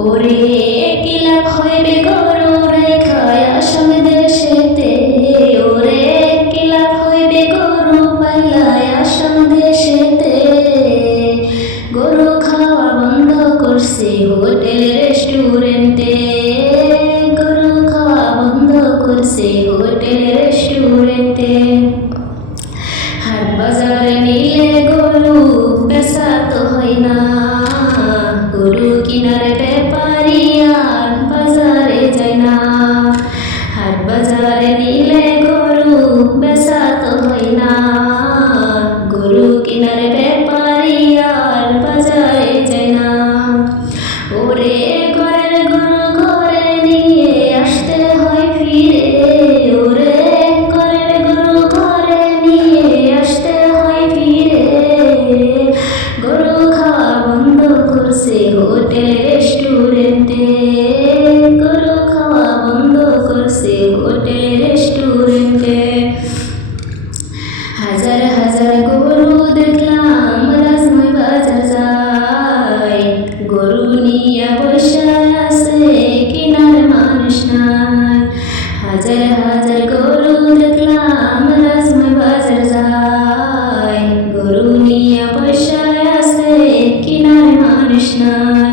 ওরে কি লাভ হইবে গরু রেখায় আসাম দেশেতে, ওরে কি লাভ হইবে গরু পাইলায় আসাম দেশেতে। গরু খাওয়া বন্ধ করছে হোটেল রেস্টুরেন্টে, গরু খাওয়া বন্ধ করছে হোটেল রেস্টুরেন্টে। হাট বাজারে নিলে গরু বেচা তো হয় না, গরু কিনার ব্যাপারী আর বাজারে যায় না। হাট বাজারে নিলে গরু বেচা তো হয় না, গরু কিনার ব্যাপারী আর বাজারে যায় না। ওরে ঘরের গরু ঘরে নিয়ে আসতে হয় ফিরে, ওরে ঘরের গরু ঘরে নিয়ে আসতে হয় ফিরে। গরু খাওয়া বন্ধ করছে হোটেল রেস্টুরেন্টে, গরু খাওয়া বন্ধ করছে হোটেল রেস্টুরেন্টে। হাজার হাজার গরু দেখলাম রাজময় বাজার যায়, গরু নিয়ে বসে আছে কিনার মানুষ নাই। হাজার হাজার গরু দেখলাম রাজময় বাজার যায়, গরু নিয়ে বসে আছে কিনার মানুষ নাই।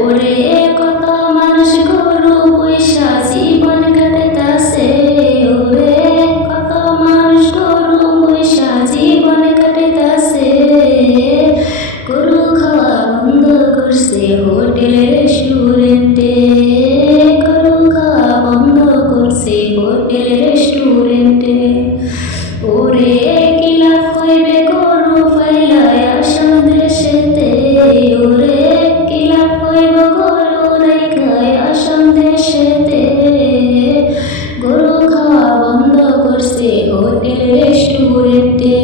ওরে কত মানুষ গরু পয়সা জীবন কাটাইতাছে, ওরে কত মানুষ গরু পয়সা জীবন কাটাইতাছে। গরু খাওয়া বন্ধ করছে হোটেল রেস্টুরেন্টে, গরু খাওয়া বন্ধ করছে হোটেল রেস্টুরেন্টে। ওরে কি লাভ হইবে গরু পাইলায় আসাম দেশেতে, ওরে কি লাভ হইব গরু রেখায় আসাম দেশেতে। গরু খাওয়া বন্ধ করছে হোটেল রেস্টুরেন্টে।